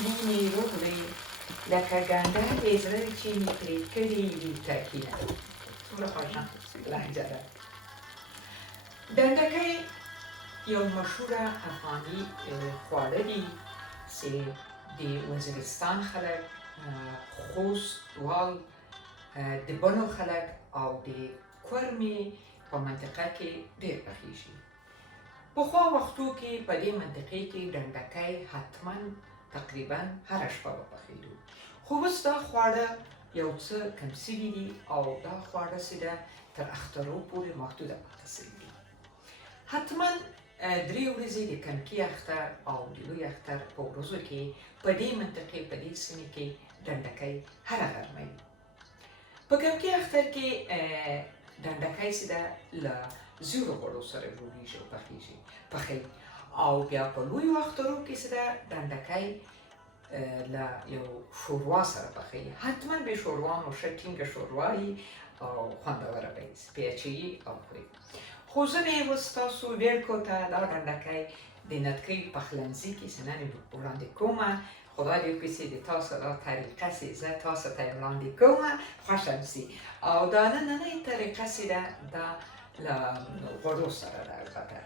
بوونی ڕووڵێ لە کەرگاندای زرە چینی پرێکردی تاکینە زۆر خۆشە لەهجەرە ډنډکی یو مشهوره افغاني خواړه دي چې د وزیرستان خلک خوست وال د بنو خلک او د کورمې په منطقه کې ډېر پخیږي پخوا وختو کې په دې منطقې کې ډنډکی حتما تقریبا هره شپه به پخېدو خو اوس دا خواړه یو څه کم سوي دي او دا خواړه چې ده تر اخترو پورې محدوده پاتې سوي دي حتما 3 ورځې د کمکي اختر او د لوی اختر په ورځو کې په دې منطقې په دې سیمې کې ډنډکی هره غرمه وي په کمکي اختر کې ډنډکی چې ده له زیړو غوړو سره جوړېږي او پخېږي او بیا په لویو اخترو کې چې ده ډنډکی له یو شوروا سره پخېږي حتما به شوروا نو ښه ټینګه شوروا وي او خوندوره به وي پیاچوي او خوري خو زه به اوس تاسو ویرکو ته دا ډنډکی د نتکۍ پخلنځي کې چې نن یې وړاندې کومه خدای دې وکړي چې د تاسو دا طریقه چې زه تاسو ته یې وړاندې کومه خوښه شي او دا نننۍ طریقه چې ده دا له غوړو سره ده البته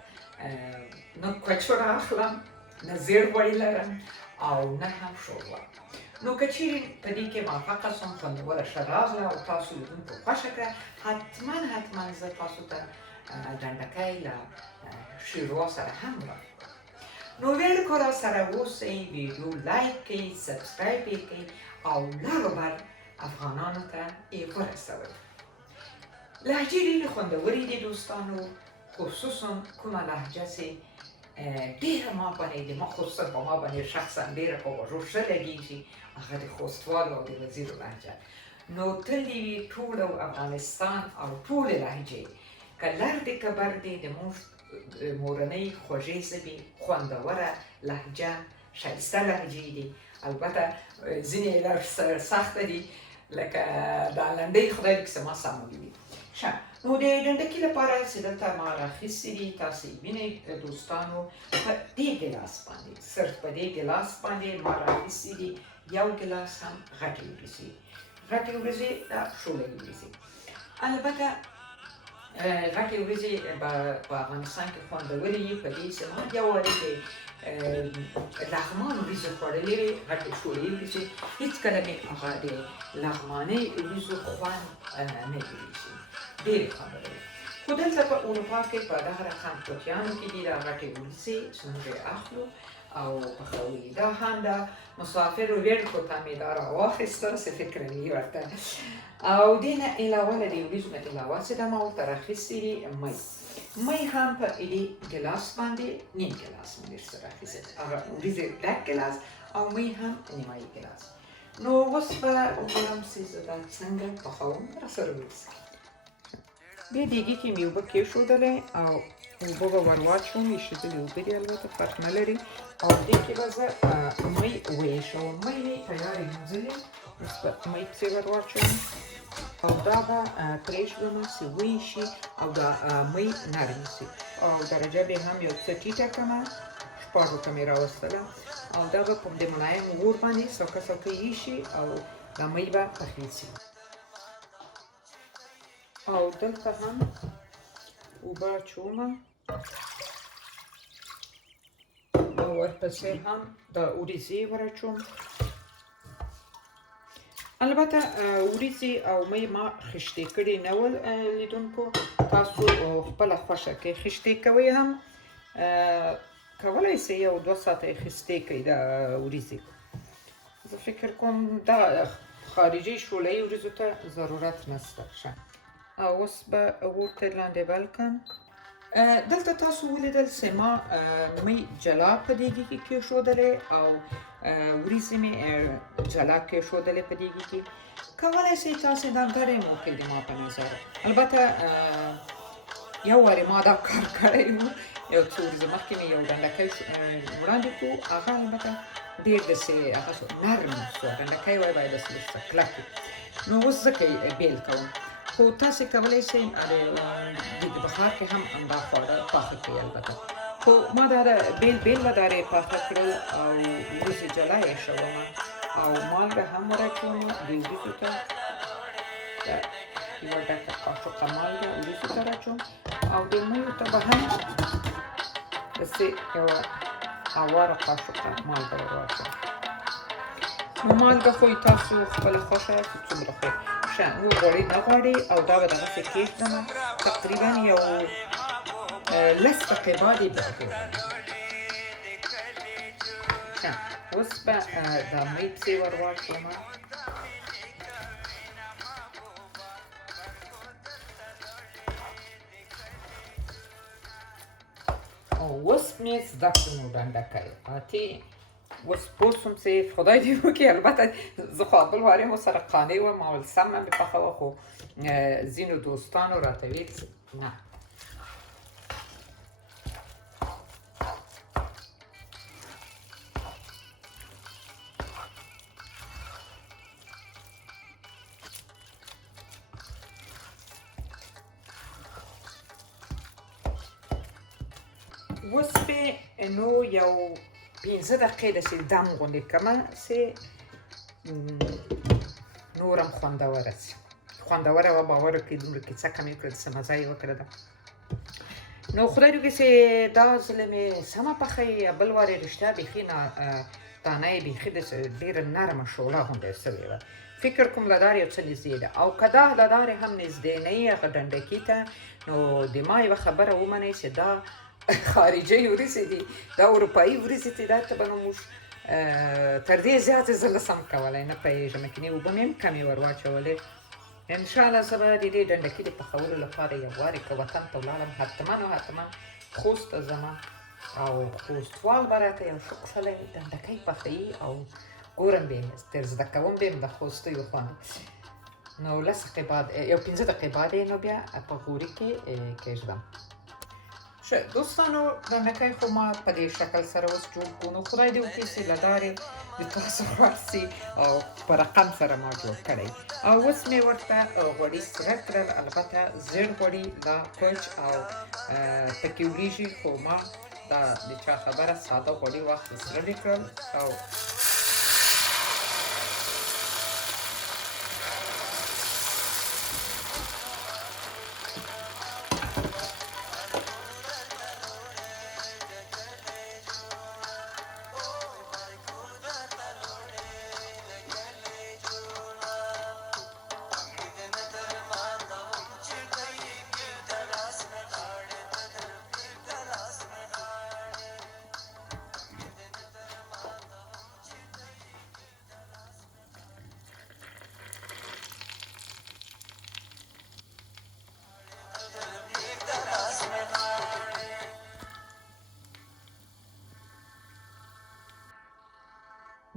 نه کوچوړه اخلم نه زیړ غوړي لرم او نه هم شوروا نو که چیرې په دې کې موافقه سوم خوندوره ښه راغله او تاسو لیدونکو خوښه کړه حتما زه تاسو ته ډنډکی له شوروا سره هم وړاندې کوم نو ویلکو را سره اوسئ ویډیو لایک کړئ سبسکرایب یې کړئ او لر افغانانو ته یې ورسوئ لهجې ډېرې خوندورې دي دوستانو خصوصا کومه لهجه چې ډېره ما باندې ما خصوصا په ما باندې شخصا ډېره په غوږو ښه لګېږي هغه د خوستوالو او د وزیرو لهجه نو تل دې وي ټول افغانستان او ټولې لهجې که لر دی که بر دی د موږ مورنۍ خوږې ژبې خوندوره لهجه ښایسته لهجې دي البته ځینې یې لږ سخته دي لکه دا لنډۍ خدای دې کړي چې ما سمه وي ښه نو د ډنډکي لپاره چې دلته ما راخیستي دي تاسو یې وینئ دوستانو په دې ګیلاس باندې صرف په دې ګیلاس باندې ما راخیستي دي یو ګیلاس هم غټې وریځې دا شولې وریځې البته غټې وریځې په افغانستان کې خوندورې وي په دې چې ما یو وارې د لغمان وریځو خوړلې وې غټې شولې وریځې هېڅکله مې هغه د لغمانۍ وریځو خوند نه دي وریځې ډېرې خوندورې خو دلته په اروپا کې په دغه رقم کوټیانو کې دي دا غټې وریځې چې موږ یې اخلو او پخوي دا هم د مسافرو ویرکو ته مې دا راواخیسته چې فکر مې ورته او دې نه علاوه له دې وریځو نه علاوه چې دا ما ورته راخیستي دي می هم په دې ګیلاس باندې نیم ګیلاس مې درسره راخیستې هغه وریځې ډک ګیلاس او می هم نیمایي ګیلاس نو اوس به وګورم چې زه دا څنګه پخوم راسره واوسئ دې دیګي کې مې اوبه کېښودلې او اوبه به ور واچوم ایښودلې اوبه دي البته فرق نه لري او دې کې به زه می ویشوم می مې تیارې مینځلې اوس به می پسې ور واچوم او دا به پرېږدم چې ویشي او دا می نرم شي او درجه به هم یو څه ټیټه کړمه شپاړو ته مې راوستله او دا به په دې ملایم اور باندې څوکه څوکه ایشي او دا می به پخې شي او دلته هم اوبه اچومه او ورپسې هم دا وریځې ور اچوم البته وریځې او می ما خشتې کړي نه ول لیدونکو تاسو خپله خوښه کې خشتې کوئ هم کولی شئ یو 2 ساعته یې خستې کړئ دا وریځې زه فکر کوم دا خارجي شولهیي وریځو ته ضرورت نشته ښه او اوس به اور ته لاندې بل کړم دلته تاسو ولیدل چې ما می جلا په دیګي کې کېښودلې او وریځې مې جلا کېښودلې په دیګي کې کولی شئ تاسې دا ګرم وکړئ د ما په نظر البته یو وارې ما دا کار کړی و یو څو ورځې مخکې مې یو ډنډکی وړاندې کړو هغه البته ډېر داسې هغه نرم شو ډنډکی وای باید داسې لږ څه کلک نو اوس ځکه یې بیل کوم خو تاسې کولی شئ د بخار کې هم همدا خواړه پاخه کړئ البته خو ما دا بیل بیل و داره پخته کړل او وریځې جلا یې شومه او مالګه هم ورچوم د وریځو ته یوه ډکه قاشقه مالګه وریځو ته راچوم او د مویو ته به هم داسې یوه اواره قاشقه مالګه ور واچوم. نو مالګه خو تاسو خپله خوښه چې څومره خورئ ښه وغواړئ نه غواړئ او دا به دغسې کېږدمه تقریبا یو 10 دقیقې بعد یې بهوم. ښه اوس به دا میټ چې ور واچومه او اوس مې زده کړو نو ډنډکی اتې اوس پوه شوم چې خدای دې وکړي البته زه خو اول وارې مو سره قانع وم اول سمه مې پخوه خو ځینو دوستانو راته ویل نه اوس به نو یو 15 دقیقې داسې دم غوندې کړمه چې نور هم خوندوره شي. خوندوره وه باور وکړئ دومره کیسه کمې کړه داسې مزه یې وکړه ده. نو خدای دې وکړي چې دا ځله مې سمه پخوي بل وار یې رښتیا بیخي دانه یې بیخي داسې ډېره نرمه شوله غوندې سوې وه. فکر کوم له دارې یو څه نږدې ده او که دا له دارې هم نږدې نه وي هغه ډنډکي ته نو د ما یوه خبره ومنئ چې دا خارجي وریځې دي دا اروپايي وریځې دي دا ته به نو موږ تر دې زیاتې زه نسم کولی نه پوهېږم کنې اوبه مې هم کمې ور واچولې. انشاءالله زه به د دې ډنډکي د پخولو لپاره یو وارې که وطن ته ولاړم حتما او حتما خوست ته ځمه او خوستوال به راته یو ښه کښلی ډنډکی پخوي او ګورم به یې تر زده کوم به یې د خوستیو خوند. نو 10 دقیقې بعد یو 15 دقیقې بعد یې نو بیا په غوري کې کېږدم. ښه دوستانو ډنډکی خو ما په دې شکل سره اوس جوړ کړو نو خدای دې وکړي چې له دارې د تاسو خوښ شي او په رقم سره ما جوړ کړی او اوس مې ورته غوړي سره کړل البته زیړ غوړي لا کوچ او پکې وریژې خو ما دا د چا خبره ساده غوړي واخته زړه کړل او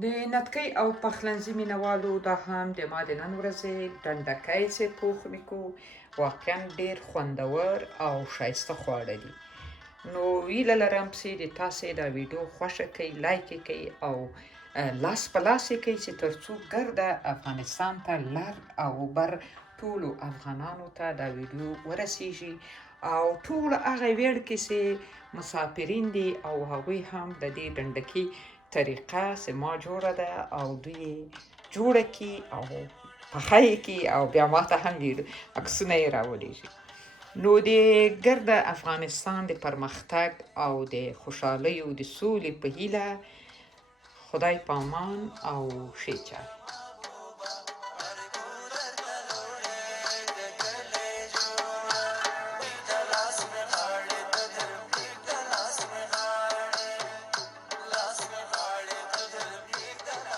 د نتکۍ او پخلنځي مینهوالو دا هم د ما د نن ورځې ډنډکی چې پوخ میکو واقعا ډېر خوندور او ښایسته خواړه دي. نو هیله لرم چې د تاسې دا ویډیو خوښه کړئ لایک یې کړئ او لاس په لاس یې کړئ چې تر څو ګرده افغانستان ته لر او بر ټولو افغانانو ته دا ویډیو ورسیږي او ټول هغه ویړ کې چې مسافرین دي او هغوی هم د دې ډنډکي طریقه چې ما جوړه ده او دوی جوړه کړي او پخه یې کړي او بیا ما ته هم عکسونه یې راولیږي. نو د ګرده افغانستان د پرمختګ او د خوشحالۍ او د سولې په هیله خدای په امان او ښې چارې.